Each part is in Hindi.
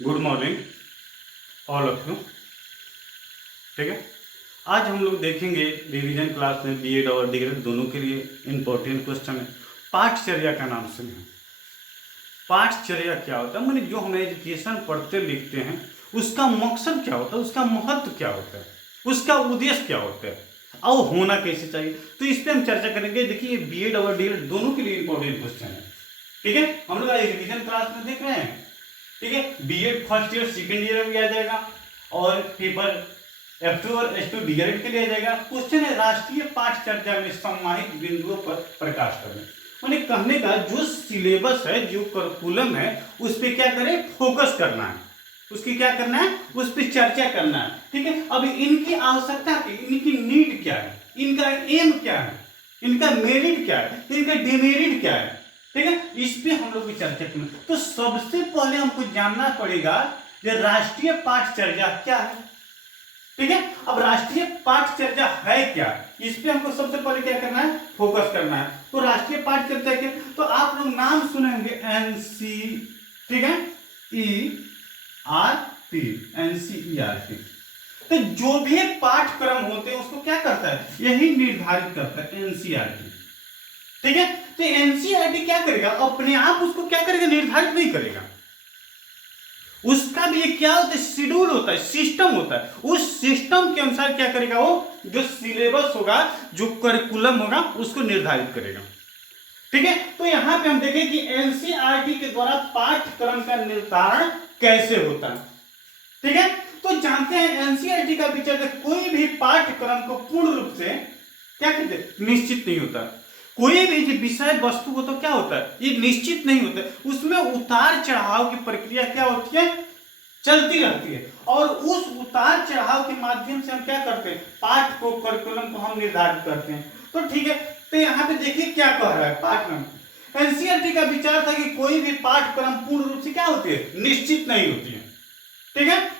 Good morning all of you. ठीक है, आज हम लोग देखेंगे रिवीजन क्लास में बीएड और डीएड दोनों के लिए इम्पोर्टेंट क्वेश्चन है। पाठचर्या का नाम सुने। पाठचर्या क्या होता है, मैंने जो हम एजुकेशन पढ़ते लिखते हैं उसका मकसद क्या होता है, उसका महत्व क्या होता है, उसका उद्देश्य क्या होता है और होना कैसे चाहिए, तो इस पर हम चर्चा करेंगे। देखिए बीएड और डीएड दोनों के लिए इम्पोर्टेंट क्वेश्चन है। ठीक है, हम लोग रिवीजन क्लास में देख रहे हैं। ठीक है, BEd first year second year में भी आ जाएगा और पेपर F2 और H2 डीएड के लिए आ जाएगा। क्वेश्चन है राष्ट्रीय पाठचर्या में सम्मानित बिंदुओं पर प्रकाश करें। मैंने कहने का जो सिलेबस है, जो करिकुलम है, उस पर क्या करें, फोकस करना है, उसकी क्या करना है, उस पर चर्चा करना है। ठीक है, अब इनकी आवश्यकता की, इनकी नीड क्या है, इनका एम क्या है, इनका मेरिट क्या है, इनका डिमेरिट क्या है। ठीक है, इस पे हम लोग की चर्चा करें। तो सबसे पहले हमको जानना पड़ेगा कि राष्ट्रीय पाठचर्या क्या है। ठीक है, अब राष्ट्रीय पाठचर्या है क्या, इस पे हमको सबसे पहले क्या करना है, फोकस करना है। तो राष्ट्रीय पाठचर्या क्या, तो आप लोग नाम सुनेंगे एनसी, ठीक है, ERT, NCERT। तो जो भी पाठ्यक्रम होते हैं उसको क्या करता है, यही निर्धारित करता है एनसीईआरटी। ठीक है, तो एनसीईआरटी क्या करेगा, अपने आप उसको क्या करेगा, निर्धारित नहीं करेगा। उसका भी एक क्या होता है, शेड्यूल होता है, सिस्टम होता है। उस सिस्टम के अनुसार क्या करेगा, वो जो सिलेबस होगा, जो करिकुलम होगा, उसको निर्धारित करेगा। ठीक है, तो यहां पे हम देखें कि एनसीईआरटी के द्वारा पाठ्यक्रम का निर्धारण कैसे होता है। ठीक है, तो जानते हैं एनसीईआरटी का विचार, कोई भी पाठ्यक्रम को पूर्ण रूप से क्या कहते हैं, निश्चित नहीं होता। कोई भी जो विषय वस्तु हो तो क्या होता है, ये निश्चित नहीं होता है। उसमें उतार चढ़ाव की प्रक्रिया क्या होती है, चलती रहती है। और उस उतार चढ़ाव के माध्यम से हम क्या करते हैं, पाठ को, करिकुलम को हम निर्धारित करते हैं। तो ठीक है, तो यहाँ पे देखिए क्या कह रहा है पाठ्यक्रम। एनसीईआरटी का विचार था कि कोई भी पाठ्यक्रम पूर्ण रूप से क्या होती है, निश्चित नहीं होती है। ठीक है,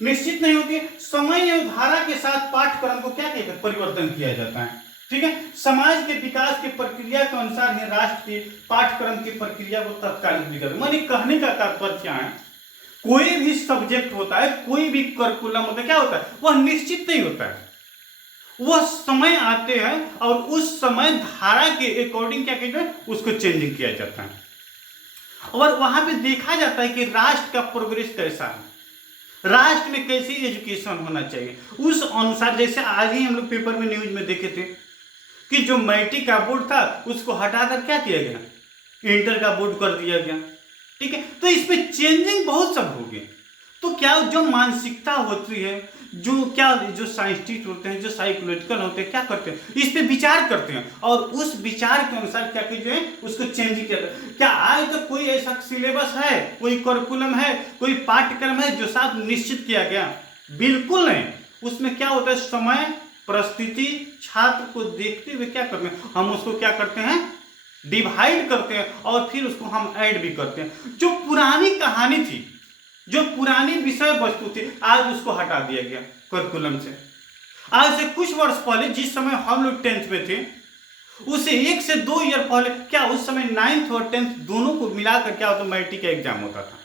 निश्चित नहीं होती है। समय एवं धारा के साथ पाठ्यक्रम को क्या कहते हैं, परिवर्तन किया जाता है। ठीक है, समाज के विकास की प्रक्रिया के अनुसार ही राष्ट्र की पाठ्यक्रम की प्रक्रिया को तत्कालिक विकल्प। मैंने कहने का तात्पर्य क्या है, कोई भी सब्जेक्ट होता है, कोई भी करिकुलम होता है, क्या होता है, वह निश्चित नहीं होता है। वह समय आते हैं और उस समय धारा के अकॉर्डिंग क्या कहते हैं, उसको चेंजिंग किया जाता है। और वहां पे देखा जाता है कि राष्ट्र का प्रोग्रेस कैसा है, राष्ट्र में कैसी एजुकेशन होना चाहिए, उस अनुसार। जैसे आज ही हम लोग पेपर में न्यूज में देखे थे कि जो मैट्रिक का बोर्ड था उसको हटाकर क्या किया गया, इंटर का बोर्ड कर दिया गया। ठीक है, तो इसमें चेंजिंग बहुत सब हो गए। तो क्या जो मानसिकता होती है, जो क्या, जो साइंटिस्ट होते हैं, जो साइकोलॉजिकल होते हैं, क्या करते हैं, इस पे विचार करते हैं और उस विचार के अनुसार क्या जो है उसको चेंज किया। क्या आज तक कोई ऐसा सिलेबस है, कोई करिकुलम है, कोई पाठ्यक्रम है जो साथ निश्चित किया गया? बिल्कुल नहीं। उसमें क्या होता है, समय, परिस्थिति, छात्र को देखते हुए क्या करते हैं, हम उसको क्या करते हैं, डिवाइड करते हैं और फिर उसको हम ऐड भी करते हैं। जो पुरानी कहानी थी, जो पुरानी विषय वस्तु थी, आज उसको हटा दिया गया करिकुलम से। आज से कुछ वर्ष पहले जिस समय हम लोग 10th में थे, उसे 1 से 2 ईयर पहले क्या, उस समय 9th और 10th दोनों को मिलाकर क्या होता, मैट्रिक का एग्जाम होता था।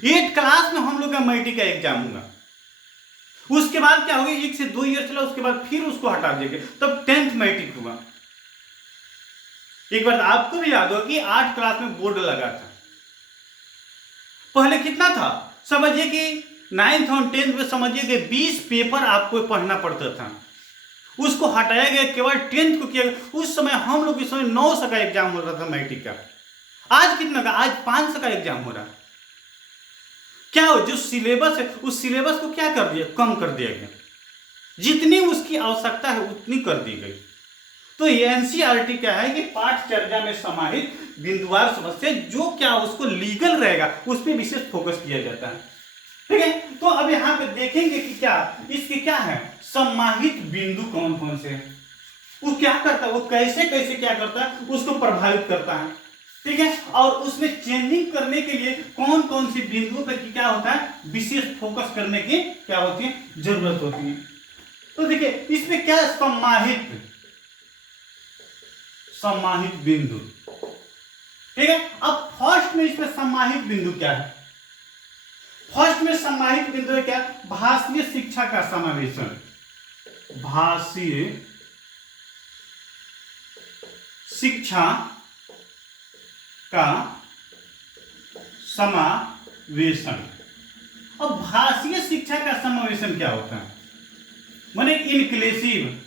8th क्लास में हम लोग का मैट्रिक का एग्जाम हुआ। उसके बाद क्या हो गया, 1 से 2 ईयर चला, उसके बाद फिर उसको हटा दिया गया, तब 10th मैट्रिक हुआ। एक बार आपको भी याद हो कि 8th क्लास में बोर्ड लगा था। पहले कितना था, समझिए कि 9th और 10th में समझिए कि 20 पेपर आपको पढ़ना पड़ता था, उसको हटाया गया, केवल 10th को किया गया। उस समय हम लोग इस समय 900 का एग्जाम हो रहा था मैट्रिक का, आज कितना का, आज 500 का एग्जाम हो रहा। क्या हो, जो सिलेबस है उस सिलेबस को क्या कर दिया, कम कर दिया गया, जितनी उसकी आवश्यकता है उतनी कर दी गई। तो एनसीईआरटी क्या है कि पाठचर्या में समाहित बिंदुवार समस्या, जो क्या उसको लीगल रहेगा उस पर विशेष फोकस किया जाता है। ठीक है, तो अब यहां पे देखेंगे कि क्या इसके क्या है, समाहित बिंदु कौन कौन से हैं, वो क्या करता है, वो कैसे कैसे क्या करता है, उसको प्रभावित करता है। ठीक है, और उसमें चेंजिंग करने के लिए कौन कौन सी बिंदुओं पर क्या होता है, विशेष फोकस करने की क्या होती है, जरूरत होती है। तो देखिए इसमें क्या, समाहित सम्माहित बिंदु। ठीक है, अब फर्स्ट में इसमें सम्माहित बिंदु क्या है? फर्स्ट में सम्माहित बिंदु है क्या? भाषीय शिक्षा का समावेशन। भाषीय शिक्षा का समावेशन। अब भाषीय शिक्षा का समावेशन क्या होता है? माने inclusive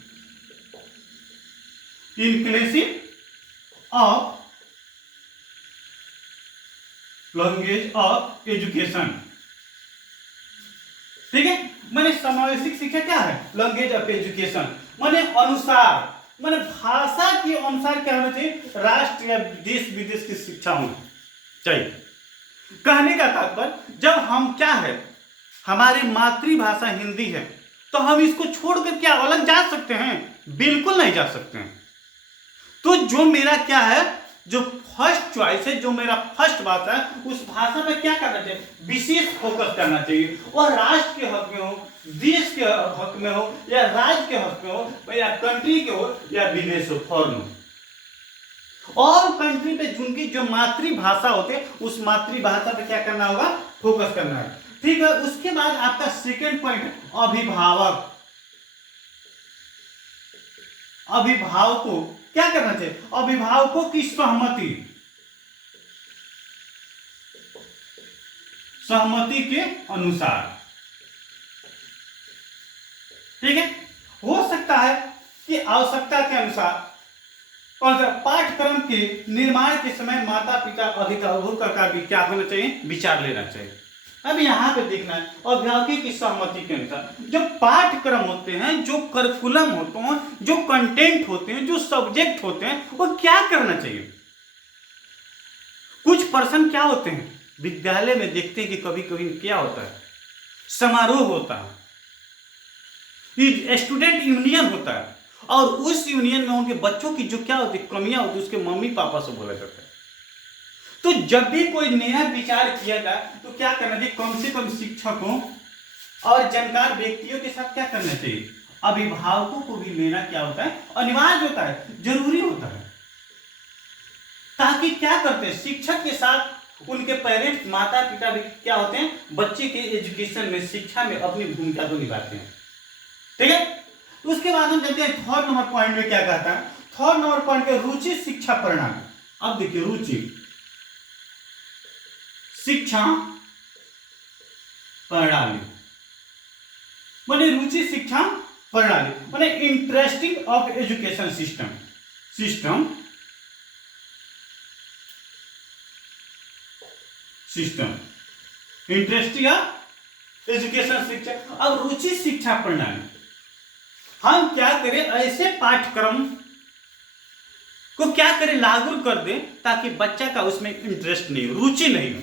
of language of education. ठीक है, माने समावेशिक शिक्षा क्या है? लैंग्वेज ऑफ एजुकेशन, माने अनुसार, माने भाषा के अनुसार क्या होना चाहिए? राष्ट्र या देश विदेश की शिक्षा होनी चाहिए। कहने का तात्पर्य, जब हम क्या है, हमारी मातृभाषा हिंदी है, तो हम इसको छोड़कर क्या अलग जा सकते हैं? बिल्कुल नहीं जा सकते हैं। तो जो मेरा क्या है, जो फर्स्ट चॉइस है, जो मेरा फर्स्ट भाषा है, उस भाषा पे क्या करना चाहिए? विशेष फोकस करना चाहिए। और राष्ट्र के हक में हो, देश के हक में हो, या राज्य के हक में हो, या कंट्री के हो, या विदेश हो, फॉरेन हो, और कंट्री पे जिनकी जो मातृभाषा होते हैं, उस मातृभाषा पे क्या करना होगा? फोकस करना है। ठीक है, उसके बाद आपका सेकेंड पॉइंट, अभिभावक। अभिभावकों क्या करना चाहिए? अभिभावकों की सहमति के अनुसार। ठीक है, हो सकता है कि आवश्यकता के अनुसार कौन सा पाठ्यक्रम के निर्माण के समय माता पिता अभिभावक का भी क्या होना चाहिए? विचार लेना चाहिए। अब यहाँ पे देखना है, अभिभावक की सहमति के अनुसार जो पाठ्यक्रम होते हैं, जो करिकुलम होते हैं, जो कंटेंट होते हैं, जो सब्जेक्ट होते हैं, वो क्या करना चाहिए? कुछ पर्सन क्या होते हैं, विद्यालय में देखते हैं कि कभी कभी क्या होता है, समारोह होता है, स्टूडेंट यूनियन होता है, और उस यूनियन में उनके बच्चों की जो क्या होती है, कमियां होती है, उसके मम्मी पापा से बोला जाता है। तो जब भी कोई नया विचार किया जाए, तो क्या करना चाहिए? कम से कम शिक्षकों और जानकार व्यक्तियों के साथ क्या करना चाहिए? अभिभावकों को भी लेना क्या होता है? अनिवार्य होता है, जरूरी होता है। ताकि क्या करते हैं, शिक्षक के साथ उनके पेरेंट्स, माता पिता भी क्या होते हैं, बच्चे के एजुकेशन में, शिक्षा में अपनी भूमिका को निभाते हैं। ठीक है, उसके बाद हम जानते हैं थर्ड नंबर पॉइंट में क्या कहता है। थर्ड नंबर पॉइंट के रुचि शिक्षा प्रणाली। अब देखिए, रुचि शिक्षा प्रणाली माने रुचि शिक्षा प्रणाली माने interesting of education system interesting of education शिक्षा। अब रुचि शिक्षा प्रणाली, हम क्या करें, ऐसे पाठ्यक्रम को क्या करें, लागू कर दें ताकि बच्चा का उसमें इंटरेस्ट नहीं हो, रुचि नहीं हो।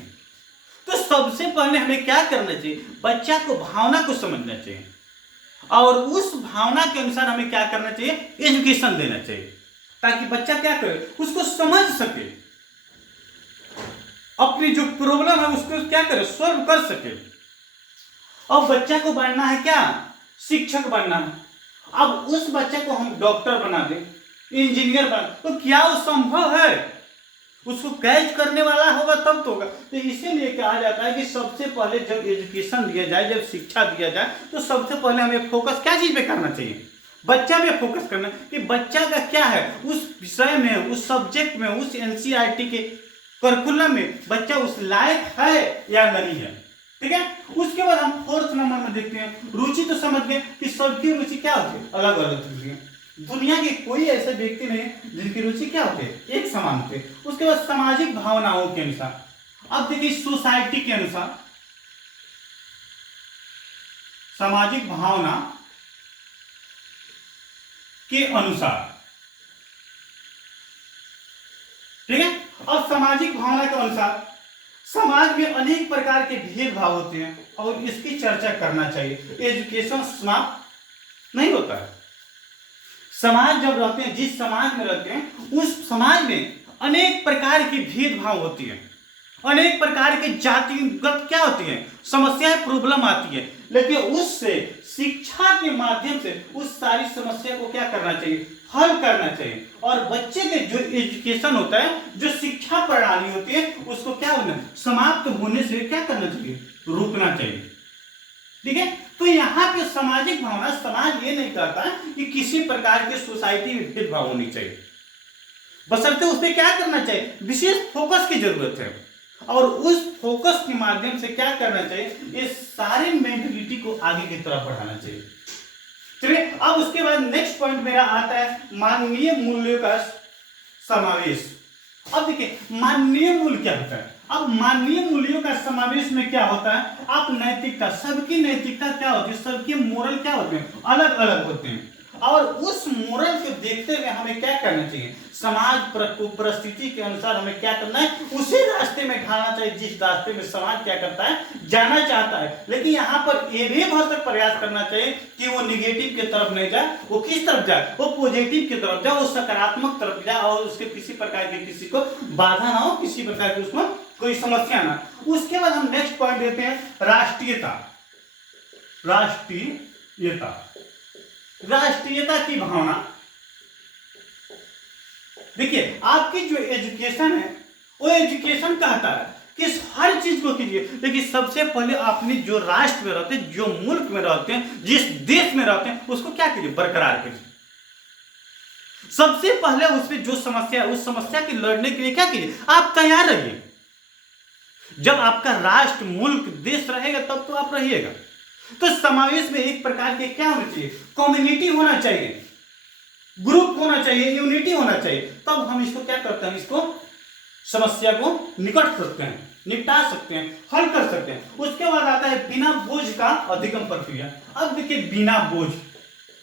तो सबसे पहले हमें क्या करना चाहिए, बच्चा को भावना को समझना चाहिए, और उस भावना के अनुसार हमें क्या करना चाहिए, एजुकेशन देना चाहिए, ताकि बच्चा क्या करे, उसको समझ सके, अपनी जो प्रॉब्लम है उसको क्या करे, सॉल्व कर सके। और बच्चा को बनना है क्या, शिक्षक बनना है। अब उस बच्चे को हम डॉक्टर बना दें, इंजीनियर बना, तो क्या वो संभव है? उसको कैच करने वाला होगा तब तो होगा। तो इसीलिए कहा जाता है कि सबसे पहले जब एजुकेशन दिया जाए, जब शिक्षा दिया जाए, तो सबसे पहले हमें फोकस क्या चीज पे करना चाहिए, बच्चा पे फोकस करना, कि बच्चा का क्या है, उस विषय में, उस सब्जेक्ट में, उस एनसीईआरटी के करिकुलम में बच्चा उस लायक है या नहीं है। ठीक है, उसके बाद हम फोर्थ नंबर में देखते हैं, रुचि तो समझ गए कि सबकी रुचि क्या होती है, अलग अलग होती है। दुनिया के कोई ऐसे व्यक्ति नहीं जिनकी रुचि क्या होती है, एक समान होती है। उसके बाद सामाजिक भावनाओं के अनुसार, अब देखिए सोसाइटी के अनुसार, सामाजिक भावना के अनुसार, ठीक है। और सामाजिक भावना के अनुसार समाज में अनेक प्रकार के भेदभाव होते हैं और इसकी चर्चा करना चाहिए। एजुकेशन समाप्त नहीं होता है। समाज जब रहते हैं, जिस समाज में रहते हैं, उस समाज में अनेक प्रकार की भेदभाव होती है, अनेक प्रकार के जातिगत क्या होती है, समस्याएं, प्रॉब्लम आती है। लेकिन उससे शिक्षा के माध्यम से उस सारी समस्या को क्या करना चाहिए, हल करना चाहिए। और बच्चे के जो एजुकेशन होता है, जो शिक्षा प्रणाली होती है, उसको क्या होना, समाप्त होने से क्या करना चाहिए, रोकना चाहिए। ठीक है, तो यहाँ पे सामाजिक भावना, समाज ये नहीं कहता कि किसी प्रकार की सोसाइटी में भेदभाव होनी चाहिए, बशर्ते उस पर क्या करना चाहिए, विशेष फोकस की जरूरत है। और उस फोकस के माध्यम से क्या करना चाहिए, इस सारे मेंटलिटी को आगे की तरफ बढ़ाना चाहिए। चलिए, अब उसके बाद नेक्स्ट पॉइंट मेरा आता है मानवीय मूल्यों का समावेश। अब देखिए मानवीय मूल्य क्या होता है। अब मानवीय मूल्यों का समावेश में क्या होता है, आप नैतिकता, सबकी नैतिकता क्या होती है, सबके मोरल क्या होते हैं, अलग अलग होते हैं। और उस मोरल को देखते हुए हमें क्या करना चाहिए, समाज परिस्थिति के अनुसार हमें क्या करना है, उसी रास्ते में ढालना चाहिए जिस रास्ते में समाज क्या करता है, जाना चाहता है। लेकिन यहाँ पर ये भी भरसक प्रयास करना चाहिए कि वो निगेटिव की तरफ नहीं जाए, वो किस तरफ जाए, वो पॉजिटिव की तरफ जाए, वो सकारात्मक तरफ जाए, और उसके किसी प्रकार की किसी को बाधा ना हो, किसी प्रकार की उसको कोई समस्या ना। उसके बाद हम नेक्स्ट पॉइंट देते हैं राष्ट्रीयता। राष्ट्रीयता, राष्ट्रीयता की भावना। देखिए आपकी जो एजुकेशन है, वो एजुकेशन कहता है कि हर चीज को कीजिए, लेकिन सबसे पहले अपने जो राष्ट्र में रहते हैं, जो मुल्क में रहते हैं, जिस देश में रहते हैं, उसको क्या कीजिए, बरकरार कीजिए। सबसे पहले उसमें जो समस्या है, उस समस्या के लड़ने के लिए क्या कीजिए, आप तैयार रहिए। जब आपका राष्ट्र, मुल्क, देश रहेगा तब तो आप रहिएगा। तो समावेश में एक प्रकार के क्या होना चाहिए, कम्युनिटी होना चाहिए, ग्रुप होना चाहिए, यूनिटी होना चाहिए। तब हम इसको क्या करते हैं, इसको समस्या को निकट सकते हैं, निपटा सकते हैं, हल कर सकते हैं। उसके बाद आता है बिना बोझ का अधिगम प्रक्रिया। अब देखिए बिना बोझ,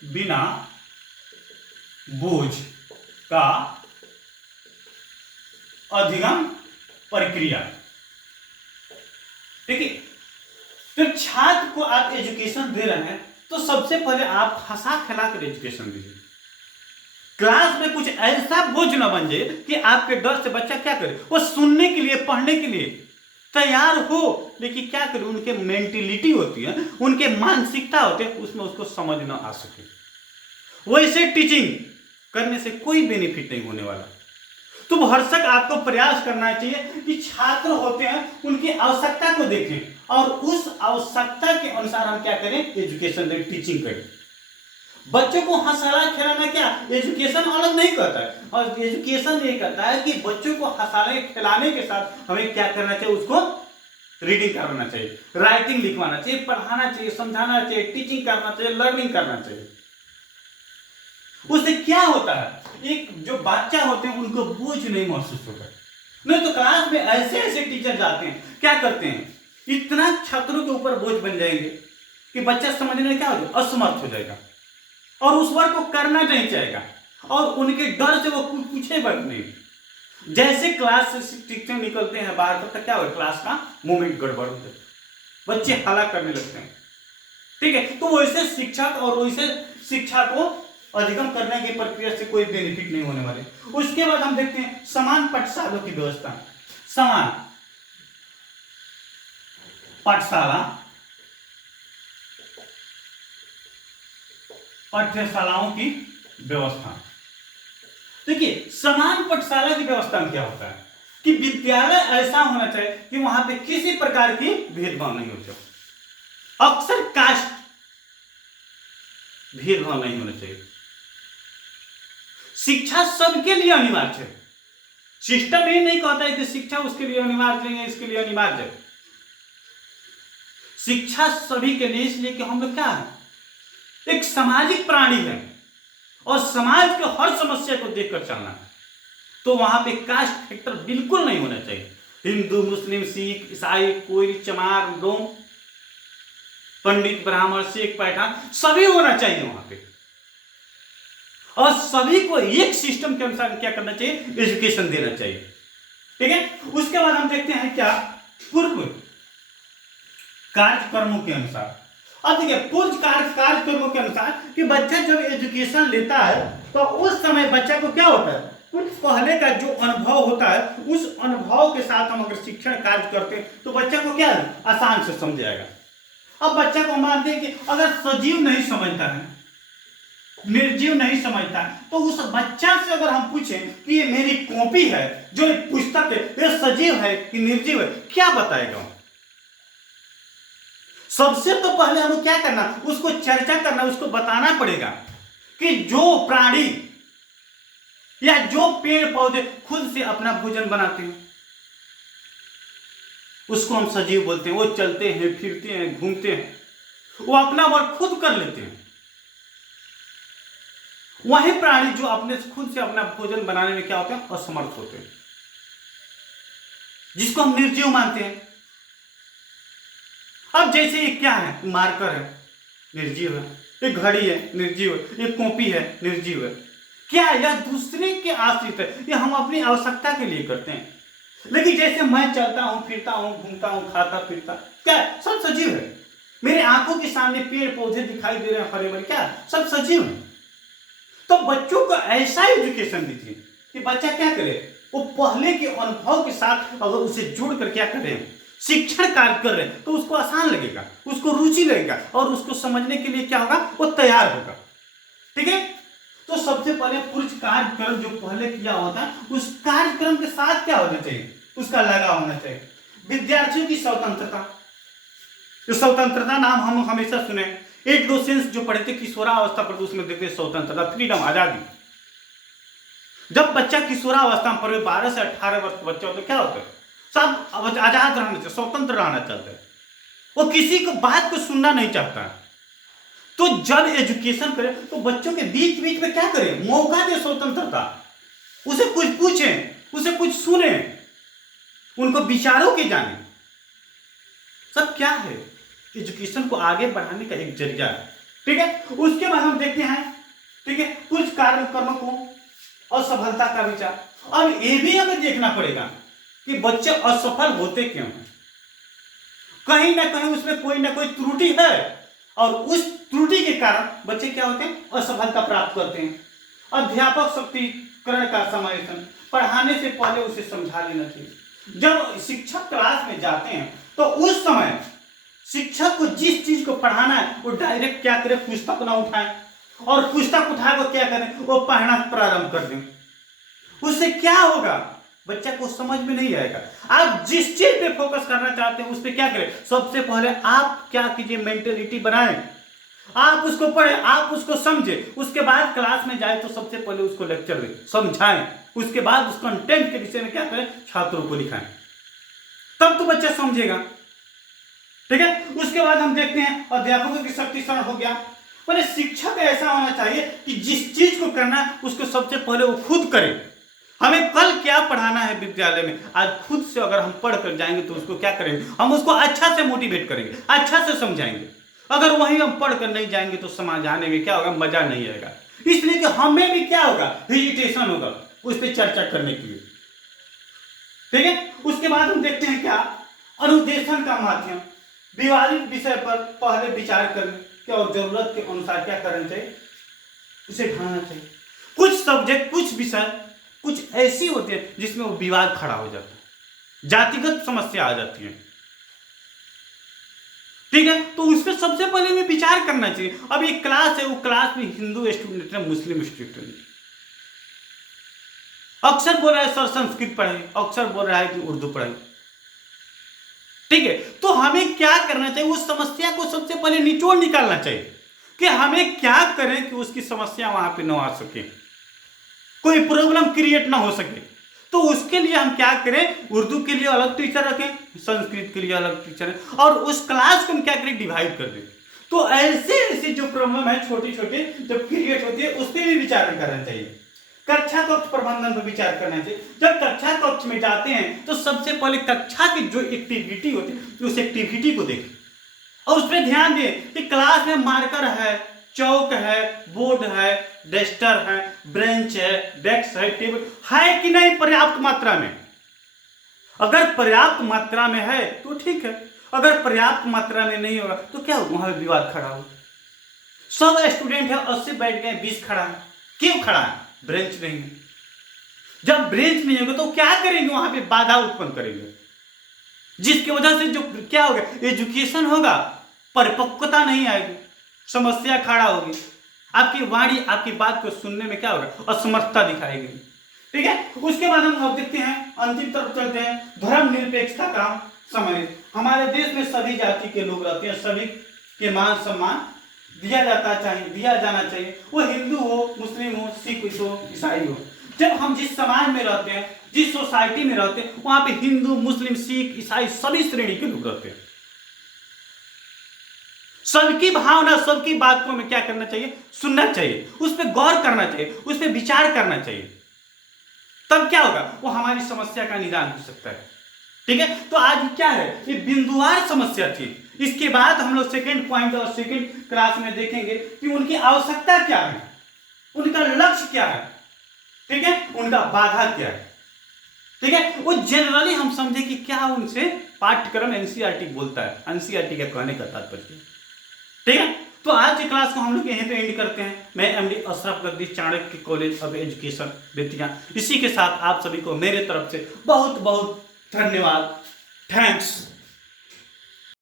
बिना बोझ का अधिगम प्रक्रिया। देखिए जब छात्र को आप एजुकेशन दे रहे हैं तो सबसे पहले आप हंसा खिलाकर एजुकेशन दीजिए। क्लास में कुछ ऐसा बोझ न बन जाए कि आपके डर से बच्चा क्या करे, वो सुनने के लिए, पढ़ने के लिए तैयार हो, लेकिन क्या करे, उनके मेंटेलिटी होती है, उनके मानसिकता होते हैं, उसमें उसको समझ न आ सके। वैसे टीचिंग करने से कोई बेनिफिट नहीं होने वाला। तो भरसक आपको प्रयास करना चाहिए कि छात्र होते हैं उनकी आवश्यकता को देखें और उस आवश्यकता के अनुसार हम क्या करें, एजुकेशन दें, टीचिंग करें। बच्चों को हंसाना खिलाना क्या एजुकेशन अलग नहीं करता है, और एजुकेशन ये कहता है कि बच्चों को हंसाने खिलाने के साथ हमें क्या करना चाहिए, उसको रीडिंग करवाना चाहिए, राइटिंग लिखवाना चाहिए, पढ़ाना चाहिए, समझाना चाहिए, टीचिंग करना चाहिए, लर्निंग करना चाहिए। उससे क्या होता है, एक जो बच्चा होते हैं उनको बोझ नहीं महसूस होता। नहीं तो क्लास में ऐसे ऐसे टीचर जाते हैं, क्या करते हैं, इतना छात्रों के ऊपर बोझ बन जाएंगे कि बच्चा समझने में क्या हो जाएगा, असमर्थ हो जाएगा, और उस वर्क को करना नहीं चाहेगा, और उनके डर से वो पूछे बट नहीं। जैसे क्लास से टीचर निकलते हैं बाहर, तब तक क्या हो, क्लास का मूवमेंट गड़बड़ होता है, बच्चे हल्ला करने लगते हैं। ठीक है, तो वैसे शिक्षक और वैसे शिक्षा को अधिगम करने की प्रक्रिया से कोई बेनिफिट नहीं होने वाले। उसके बाद हम देखते हैं समान पाठशालों की व्यवस्था। समान पाठशाला, पाठ्यशालाओं की व्यवस्था। देखिए समान पाठशाला की व्यवस्था में क्या होता है कि विद्यालय ऐसा होना चाहिए कि वहां पे किसी प्रकार की भेदभाव नहीं होते। अक्सर कास्ट भेदभाव नहीं होना चाहिए। शिक्षा सबके लिए अनिवार्य है। सिस्टम ये नहीं कहता है कि शिक्षा उसके लिए अनिवार्य नहीं है, इसके लिए अनिवार्य है। शिक्षा सभी के लिए, इसलिए कि हम लोग क्या है, एक सामाजिक प्राणी है और समाज के हर समस्या को देखकर चलना है। तो वहां पे कास्ट फैक्टर बिल्कुल नहीं होना चाहिए। हिंदू, मुस्लिम, सिख, ईसाई, कोई, चमार, डोम, पंडित, ब्राह्मण, शेख, पैठान सभी होना चाहिए वहां पे, और सभी को एक सिस्टम के अनुसार क्या करना चाहिए, एजुकेशन देना चाहिए। ठीक है, उसके बाद हम देखते हैं क्या, पूर्व कार्यक्रमों के अनुसार। अब देखिए पूर्व कार्यक्रमों के अनुसार कि बच्चा जब एजुकेशन लेता है तो उस समय बच्चा को क्या होता है, कुछ पहले का जो अनुभव होता है, उस अनुभव के साथ हम अगर शिक्षण कार्य करते हैं तो बच्चा को क्या है, आसान से समझ जाएगा। अब बच्चा को मानते हैं कि अगर सजीव नहीं समझता है, निर्जीव नहीं समझता, तो उस बच्चा से अगर हम पूछें कि ये मेरी कॉपी है, जो एक पुस्तक है, ये सजीव है कि निर्जीव है, क्या बताएगा? सबसे तो पहले हमें क्या करना, उसको चर्चा करना, उसको बताना पड़ेगा कि जो प्राणी या जो पेड़ पौधे खुद से अपना भोजन बनाते हैं उसको हम सजीव बोलते हैं। वो चलते हैं, फिरते हैं, घूमते हैं, वो अपना वर्क खुद कर लेते हैं। वही प्राणी जो अपने खुद से अपना भोजन बनाने में क्या होते हैं, असमर्थ होते हैं, जिसको हम निर्जीव मानते हैं। अब जैसे ये क्या है, मार्कर है, निर्जीव है, एक घड़ी है, निर्जीव है, एक कॉपी है, निर्जीव है। क्या यह दूसरे के आश्रित है, यह हम अपनी आवश्यकता के लिए करते हैं। लेकिन जैसे मैं चलता हूं, फिरता हूं, घूमता हूं, खाता फिरता, क्या है, सब सजीव है। मेरे आंखों के सामने पेड़ पौधे दिखाई दे रहे हैं, हरे भरे, क्या सब सजीव है। तो बच्चों को ऐसा एजुकेशन दीजिए कि बच्चा क्या करे, वो पहले के अनुभव के साथ अगर उसे जोड़कर क्या करें, शिक्षण कार्य कर रहे हैं, तो उसको आसान लगेगा, उसको रुचि लगेगा और उसको समझने के लिए क्या होगा, वो तैयार होगा। ठीक है, तो सबसे पहले कुछ कार्यक्रम जो पहले किया होता है, उस कार्यक्रम के साथ क्या होना चाहिए, उसका लगाव होना चाहिए। विद्यार्थियों की स्वतंत्रता, जो स्वतंत्रता नाम हम हमेशा सुने, एक दो सेंस जो पढ़े थे किशोरावस्था पर, उसमें देखते स्वतंत्रता, फ्रीडम, आजादी। जब बच्चा किशोरावस्था में पढ़े, 12 से 18 वर्ष बच्चा होता है, क्या होता है, सब आजाद रहना चाहिए, स्वतंत्र रहना चाहता है, वो किसी को बात को सुनना नहीं चाहता है। तो जब एजुकेशन करें तो बच्चों के बीच बीच में क्या करें, मौका दे स्वतंत्रता, उसे कुछ पूछें, उसे कुछ सुने, उनको विचारों के जाने। सब क्या है, एजुकेशन को आगे बढ़ाने का एक जरिया है। ठीक है, उसके बाद हम देखते हैं, ठीक है, कुछ कार्यक्रमों को असफलता का विचार। अब ये भी हमें देखना पड़ेगा कि बच्चे असफल होते क्यों हैं। कहीं ना कहीं उसमें कोई ना कोई त्रुटि है और उस त्रुटि के कारण बच्चे क्या होते हैं, असफलता प्राप्त करते हैं। अध्यापक शक्तिकरण का समावेशन, पढ़ाने से पहले उसे समझा लेना चाहिए। जब शिक्षक क्लास में जाते हैं तो उस समय शिक्षक को जिस चीज को पढ़ाना है वो डायरेक्ट क्या करें, पुस्तक ना उठाएं और पुस्तक उठाकर क्या करें, वो पढ़ना प्रारंभ कर दें। उससे क्या होगा, बच्चा को समझ में नहीं आएगा। आप जिस चीज पे फोकस करना चाहते हैं उस पे क्या करें, सबसे पहले आप क्या कीजिए, मेंटेलिटी बनाएं, आप उसको पढ़ें, आप उसको समझें, उसके बाद क्लास में जाए तो सबसे पहले उसको लेक्चर दें, समझाएं, उसके बाद उस कंटेंट के विषय में क्या करें, छात्रों को दिखाएं, तब तो बच्चा समझेगा। ठीक है, उसके बाद हम देखते हैं अध्यापकों की शक्तिकरण हो गया। पर शिक्षक ऐसा होना चाहिए कि जिस चीज को करना है उसको सबसे पहले वो खुद करे। हमें कल क्या पढ़ाना है विद्यालय में, आज खुद से अगर हम पढ़ कर जाएंगे तो उसको क्या करेंगे, हम उसको अच्छा से मोटिवेट करेंगे, अच्छा से समझाएंगे। अगर वहीं हम पढ़ कर नहीं जाएंगे तो समझाने में क्या होगा, मजा नहीं आएगा। इसलिए कि हमें भी क्या होगा, हेजिटेशन होगा उस पर चर्चा करने के लिए। ठीक है, उसके बाद हम देखते हैं क्या, अनुदेशन का माध्यम, विवादित विषय पर पहले विचार करने के और जरूरत के अनुसार क्या करना चाहिए, उसे ढालना चाहिए। कुछ सब्जेक्ट, कुछ विषय कुछ ऐसी होती है जिसमें वो विवाद खड़ा हो जाता है, जातिगत समस्या आ जाती है। ठीक है, तो उस पर सबसे पहले में विचार करना चाहिए। अब एक क्लास है, वो क्लास में हिंदू स्टूडेंट है, मुस्लिम स्टूडेंट, अक्सर बोल रहा है सर संस्कृत पढ़ाई, अक्सर बोल रहा है कि उर्दू पढ़ाई। ठीक है, तो हमें क्या करना चाहिए, उस समस्या को सबसे पहले निचोड़ निकालना चाहिए कि हमें क्या करें कि उसकी समस्या वहां पे न आ सके, कोई प्रॉब्लम क्रिएट ना हो सके। तो उसके लिए हम क्या करें, उर्दू के लिए अलग टीचर रखें, संस्कृत के लिए अलग टीचर है, और उस क्लास को हम क्या करें, डिवाइड कर दें। तो ऐसे ऐसे जो प्रॉब्लम है छोटी छोटी जब क्रिएट होती है उस पर भी विचार करना चाहिए। कक्षा कक्ष प्रबंधन पर विचार करना चाहिए। जब कक्षा कक्ष में जाते हैं तो सबसे पहले कक्षा की जो एक्टिविटी होती है उस एक्टिविटी को देखें और उस पर ध्यान दें कि क्लास में मार्कर है, चौक है, बोर्ड है, डस्टर है, बेंच है, डेस्क है, टेबल है कि नहीं पर्याप्त मात्रा में। अगर पर्याप्त मात्रा में है तो ठीक है, अगर पर्याप्त मात्रा में नहीं होगा तो क्या होगा, वहां विवाद खड़ा हो। सब स्टूडेंट है, 80 बैठ गए, 20 खड़ा है, क्यों खड़ा है, ब्रेंच नहीं है। जब ब्रेंच नहीं होगा तो क्या करेंगे, वहां पे बाधा उत्पन्न करेंगे, जिसकी वजह से जो क्या होगा, एजुकेशन होगा, परिपक्वता नहीं आएगी, समस्या खड़ा होगी। आपकी वाणी, आपकी बात को सुनने में क्या होगा, असमर्थता दिखाई गई। ठीक है, उसके बाद हम अब देखते हैं, अंतिम तरफ चलते हैं, धर्मनिरपेक्षता का समय। हमारे देश में सभी जाति के लोग रहते हैं, सभी के मान सम्मान दिया जाना चाहिए, वो हिंदू हो, मुस्लिम हो, सिख हो, ईसाई हो। जब हम जिस समाज में रहते हैं, जिस सोसाइटी में रहते हैं, वहां पे हिंदू, मुस्लिम, सिख, ईसाई सभी श्रेणी के लोग रहते हैं। सबकी भावना, सबकी बात को हमें क्या करना चाहिए, सुनना चाहिए, उस पर गौर करना चाहिए, उस पर विचार करना चाहिए। तब क्या होगा, वो हमारी समस्या का निदान हो सकता है। ठीक है, तो आज क्या है, ये बिंदुवार समस्या थी। इसके बाद हम लोग सेकंड पॉइंट और सेकंड क्लास में देखेंगे कि उनकी आवश्यकता क्या है, उनका लक्ष्य क्या है, ठीक है, उनका बाधा क्या है। ठीक है, वो जनरली हम समझे कि क्या उनसे पाठ्यक्रम एनसीईआरटी बोलता है, एनसीईआरटी का कहने का तात्पर्य। ठीक है, तो आज की क्लास को हम लोग यहीं पे एंड करते हैं। मैं MD Ashraf Gaddi, Chanakya college of education Bettiah, इसी के साथ आप सभी को मेरे तरफ से बहुत बहुत धन्यवाद। थैंक्स।